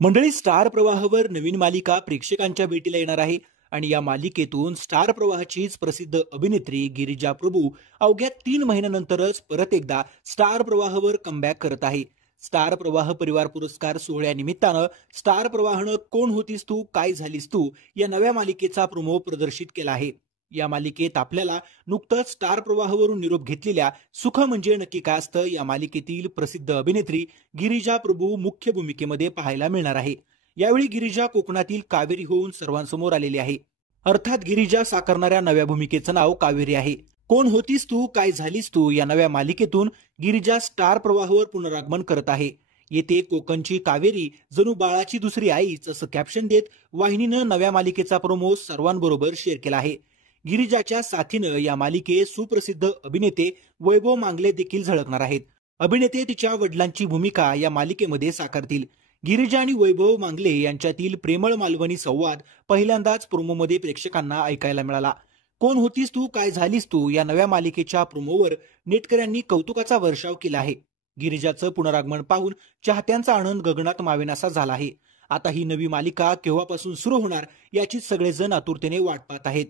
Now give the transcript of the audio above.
मंडळी, स्टार प्रवाहावर नवीन मालिका प्रेक्षकांच्या भेटीला येणार आहे आणि या मालिकेतून स्टार प्रवाहाचीच प्रसिद्ध अभिनेत्री गिरिजा प्रभू अवघ्या 3 महिन्यानंतरच परत एकदा स्टार प्रवाहावर कमबॅक करत आहे. स्टार प्रवाह परिवार पुरस्कार सोहळ्यानिमित्तानं स्टार प्रवाहानं कोण होतीस तू काय झालीस तू या नव्या मालिकेचा प्रोमो प्रदर्शित केला आहे. या मालिकेत आपल्याला नुकतंच स्टार प्रवाहावरून निरोप घेतलेल्या सुख म्हणजे नक्की काय असतं या मालिकेतील प्रसिद्ध अभिनेत्री गिरिजा प्रभू मुख्य भूमिकेमध्ये पाहायला मिळणार आहे. यावेळी गिरिजा कोकणातील कावेरी होऊन सर्वांसमोर आलेली आहे. अर्थात गिरिजा साकारणाऱ्या नव्या भूमिकेचं नाव कावेरी आहे. कोण होतीस तू काय झालीस तू या नव्या मालिकेतून गिरिजा स्टार प्रवाहावर पुनरागमन करत आहे. येथे कोकणची कावेरी जणू बाळाची दुसरी आईच असं कॅप्शन देत वाहिनीनं नव्या मालिकेचा प्रोमो सर्वांबरोबर शेअर केला आहे. गिरिजाच्या साथीनं या मालिकेत सुप्रसिद्ध अभिनेते वैभव मांगले देखील झळकणार आहेत. अभिनेते तिच्या वडिलांची भूमिका या मालिकेमध्ये साकारतील. गिरिजा आणि वैभव मांगले यांच्यातील प्रेमळ मालवणी संवाद पहिल्यांदाच प्रोमोमध्ये प्रेक्षकांना ऐकायला मिळाला. कोण होतीस तू काय झालीस तू या नव्या मालिकेच्या प्रोमोवर नेटकऱ्यांनी कौतुकाचा वर्षाव केला आहे. गिरिजाचं पुनरागमन पाहून चाहत्यांचा आनंद गगनात मावेनासा झाला आहे. आता ही नवी मालिका केव्हापासून सुरू होणार याची सगळेजण आतुरतेने वाट पाहत आहेत.